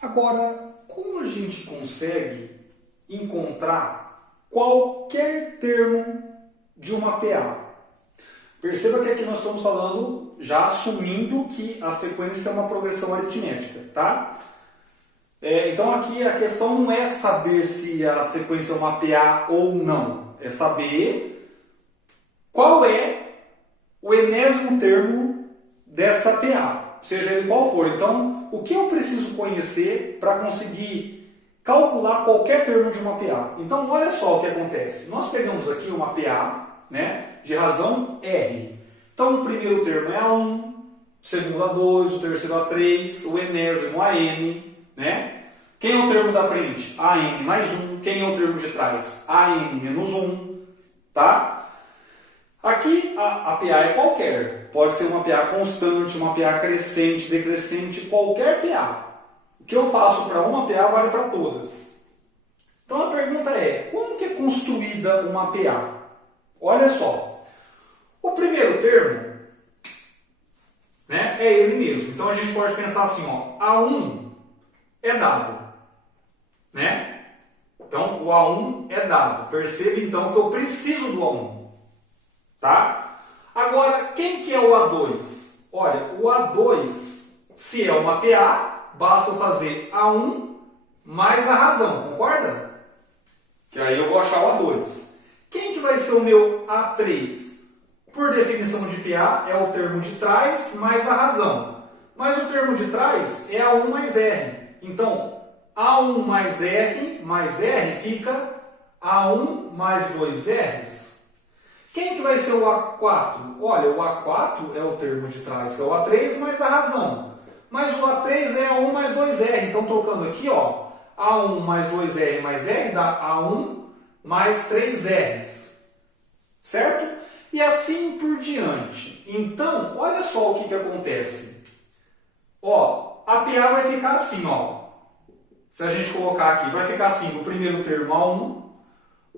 Agora, como a gente consegue encontrar qualquer termo de uma PA? Perceba que aqui nós estamos falando, já assumindo que a sequência é uma progressão aritmética, tá? Então aqui a questão não é saber se a sequência é uma PA ou não, é saber qual é o enésimo termo dessa PA, seja ele qual for. Então, o que eu preciso conhecer para conseguir calcular qualquer termo de uma PA? Então, olha só o que acontece. Nós pegamos aqui uma PA, né, de razão R. Então, o primeiro termo é A1, o segundo A2, o terceiro A3, o enésimo AN, né? Quem é o termo da frente? AN mais 1. Quem é o termo de trás? AN menos 1, tá? Aqui a PA é qualquer, pode ser uma PA constante, uma PA crescente, decrescente, qualquer PA. O que eu faço para uma PA vale para todas. Então a pergunta é, como que é construída uma PA? Olha só, o primeiro termo, né, é ele mesmo. Então a gente pode pensar assim, ó, A1 é dado, né? Então o A1 é dado. Perceba então que eu preciso do A1. Tá? Agora, quem que é o A2? Olha, o A2, se é uma PA, basta eu fazer A1 mais a razão, concorda? Que aí eu vou achar o A2. Quem que vai ser o meu A3? Por definição de PA, é o termo de trás mais a razão. Mas o termo de trás é A1 mais R. Então, A1 mais R fica A1 mais 2 R's. Quem que vai ser o A4? Olha, o A4 é o termo de trás, que é o A3 mais a razão. Mas o A3 é A1 mais 2R. Então, trocando aqui, ó, A1 mais 2R mais R dá A1 mais 3Rs. Certo? E assim por diante. Então, olha só o que acontece. Ó, a PA vai ficar assim, ó. Se a gente colocar aqui, vai ficar assim, o primeiro termo A1,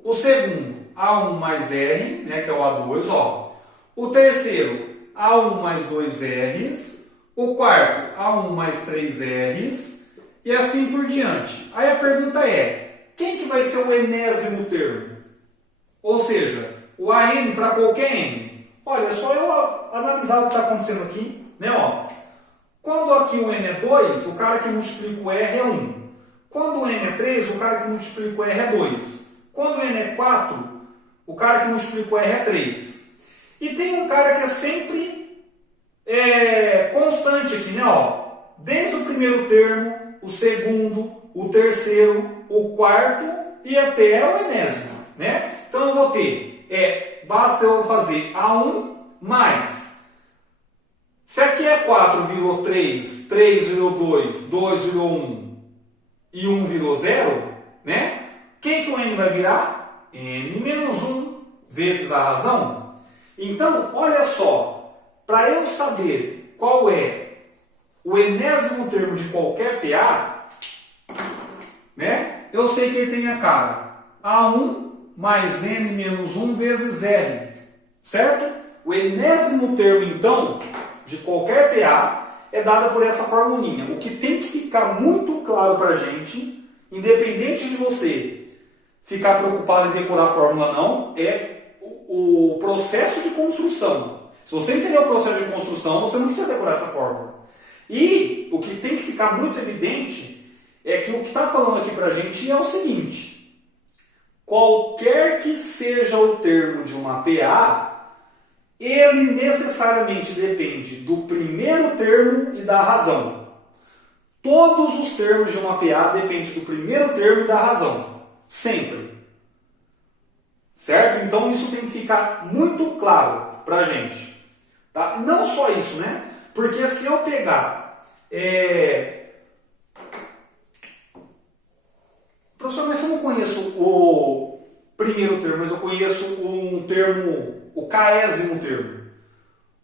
o segundo A1 mais R, né, que é o A2, ó. O terceiro, A1 mais 2Rs. O quarto, A1 mais 3Rs. E assim por diante. Aí a pergunta é, quem que vai ser o enésimo termo? Ou seja, o AN para qualquer N. Olha, é só eu analisar o que está acontecendo aqui, né, ó. Quando aqui o N é 2, o cara que multiplica o R é 1. Quando o N é 3, o cara que multiplica o R é 2. Quando o N é 4, o cara que multiplica o R é 3. E tem um cara que é sempre constante aqui, né? Ó. Desde o primeiro termo, o segundo, o terceiro, o quarto e até o enésimo, né? Então eu vou ter, basta eu fazer A1 mais. Se aqui é 4 virou 3, 3 virou 2, 2 virou 1 e 1 virou 0, né? Quem que o N vai virar? N menos 1 vezes a razão. Então, olha só, para eu saber qual é o enésimo termo de qualquer PA, né? Eu sei que ele tem a cara A1 mais N menos 1 vezes R, certo? O enésimo termo, então, de qualquer PA é dado por essa formulinha. O que tem que ficar muito claro para a gente, independente de você ficar preocupado em decorar a fórmula não, é o processo de construção. Se você entender o processo de construção, você não precisa decorar essa fórmula. E o que tem que ficar muito evidente é que o que está falando aqui para a gente é o seguinte: qualquer que seja o termo de uma PA, ele necessariamente depende do primeiro termo e da razão. Todos os termos de uma PA dependem do primeiro termo e da razão. Sempre. Certo? Então isso tem que ficar muito claro para a gente. Tá? Não só isso, né? Porque se eu pegar... Professor, mas eu não conheço o primeiro termo, mas eu conheço um termo, o késimo termo.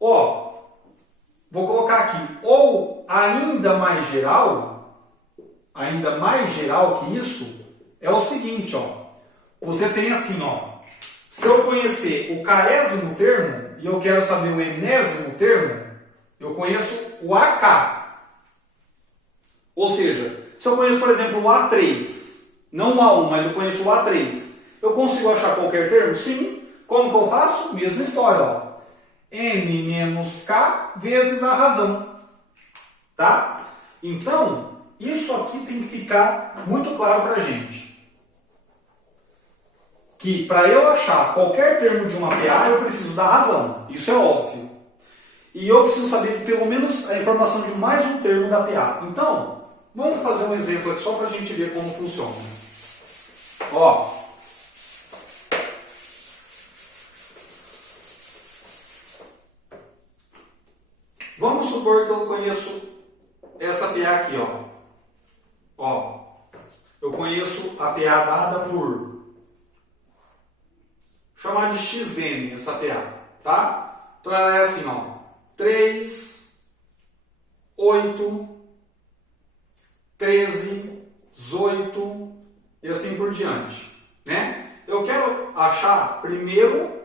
Ó, vou colocar aqui, ou ainda mais geral que isso, é o seguinte, ó. Você tem assim, ó. Se eu conhecer o késimo termo e eu quero saber o enésimo termo, eu conheço o AK. Ou seja, se eu conheço, por exemplo, o A3, não o A1, mas eu conheço o A3, eu consigo achar qualquer termo? Sim. Como que eu faço? Mesma história, ó. N menos K vezes a razão. Tá? Então, isso aqui tem que ficar muito claro para a gente. Que para eu achar qualquer termo de uma PA, eu preciso da razão. Isso é óbvio. E eu preciso saber pelo menos a informação de mais um termo da PA. Então, vamos fazer um exemplo aqui só para a gente ver como funciona. Ó. Vamos supor que eu conheço essa PA aqui, ó. Ó. Eu conheço a PA dada por... chamar de XN essa PA, tá? Então ela é assim, ó. 3, 8, 13, 18 e assim por diante, né? Eu quero achar primeiro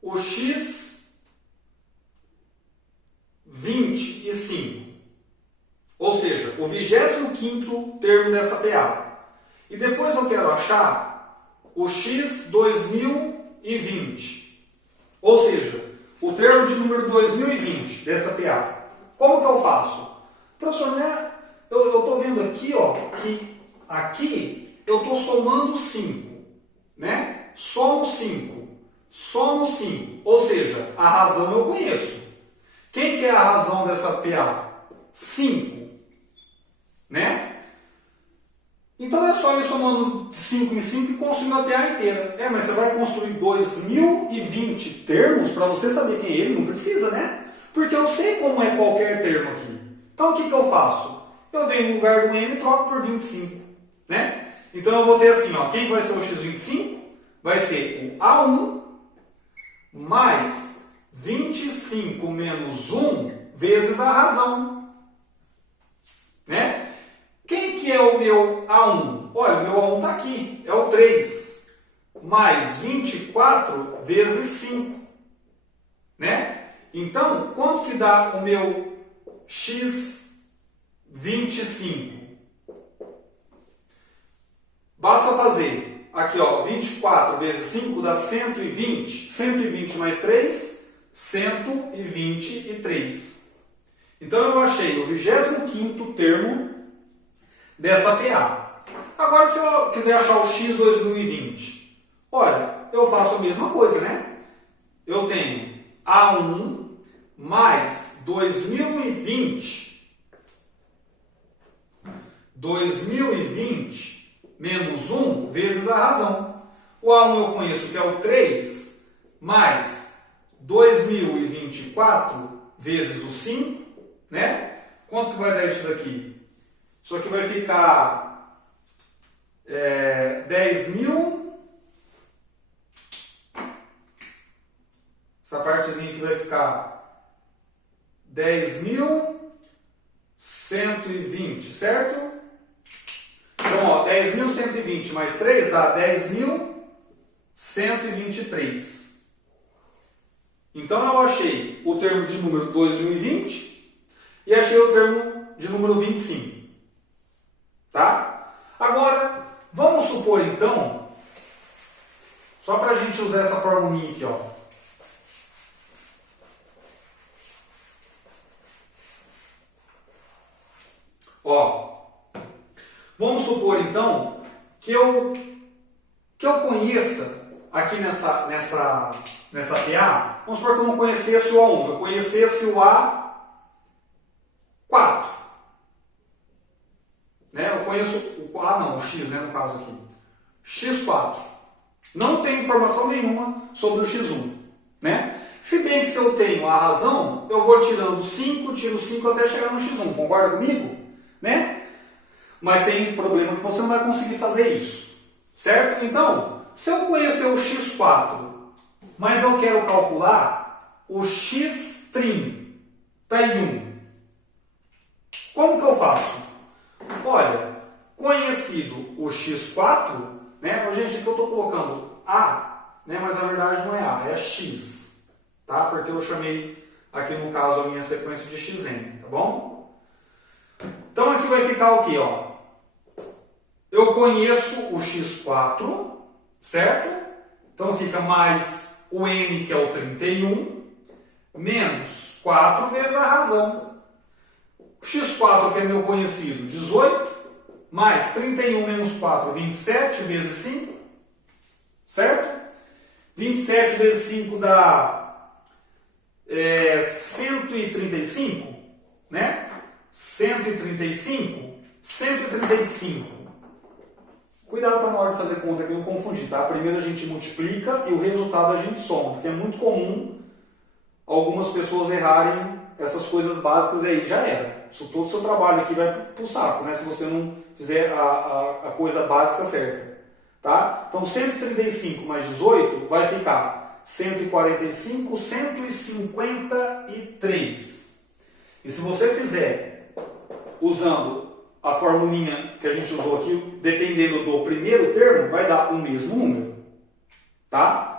o X 25, ou seja, o 25º termo dessa PA. E depois eu quero achar o X 2020, ou seja, o termo de número 2020 dessa PA. Como que eu faço? Professor, né? Eu estou vendo aqui, ó, que aqui eu estou somando 5, né? Somo 5, somo 5, ou seja, a razão eu conheço. Quem que é a razão dessa PA? 5, né? Então é só ir somando 5 em 5 e construindo a PA inteira. É, mas você vai construir 2020 termos para você saber quem é ele? Não precisa, né? Porque eu sei como é qualquer termo aqui. Então o que eu faço? Eu venho no lugar do N e troco por 25, né? Então eu vou ter assim, ó, quem vai ser o X25? Vai ser o A1 mais 25 menos 1 vezes a razão, né? Quem que é o meu A1? Olha, o meu A1 está aqui, é o 3, mais 24 vezes 5, né? Então, quanto que dá o meu X25? Basta fazer aqui, ó, 24 vezes 5 dá 120, 120 mais 3, 123. Então, eu achei o 25º termo dessa PA. Agora, se eu quiser achar o X 2020, olha, eu faço a mesma coisa, né? Eu tenho A1 mais 2020 menos 1 vezes a razão. O A1 eu conheço que é o 3 mais 2024 vezes o 5, né? Quanto que vai dar isso daqui? Isso aqui vai ficar 10.000. Essa partezinha aqui vai ficar 10.120, certo? Então, ó, 10.120 mais 3 dá 10.123. Então, eu achei o termo de número 2020 e achei o termo de número 25. Tá? Agora, vamos supor então, só para a gente usar essa formulinha aqui, ó. Ó, vamos supor então que eu conheça aqui nessa PA, vamos supor que eu não conhecesse o A1, eu conhecesse o A4. Né? Eu conheço o X, né, no caso aqui. X4. Não tenho informação nenhuma sobre o X1. Né? Se bem que se eu tenho a razão, eu vou tirando 5, tiro 5 até chegar no X1. Concorda comigo? Né? Mas tem um problema que você não vai conseguir fazer isso. Certo? Então, se eu conhecer o X4, mas eu quero calcular o X31, como que eu faço? Olha, conhecido o X4, né? Gente, aqui eu estou colocando A, né? Mas na verdade não é A, é X, tá? Porque eu chamei aqui no caso a minha sequência de Xn, tá bom? Então aqui vai ficar o quê? Ó? Eu conheço o x4, certo? Então fica mais o n, que é o 31, menos 4 vezes a razão. O x4, que é meu conhecido, 18, mais 31 menos 4, 27 vezes 5, certo? 27 vezes 5 dá 135, né? 135. Cuidado para na hora de fazer conta que eu não confundir, tá? Primeiro a gente multiplica e o resultado a gente soma, porque é muito comum algumas pessoas errarem essas coisas básicas e aí já era. Isso, todo o seu trabalho aqui vai pro saco, né? Se você não fizer a coisa básica certa, tá? Então 135 mais 18 vai ficar 145, 153. E se você fizer usando a formulinha que a gente usou aqui, dependendo do primeiro termo, vai dar o mesmo número, tá?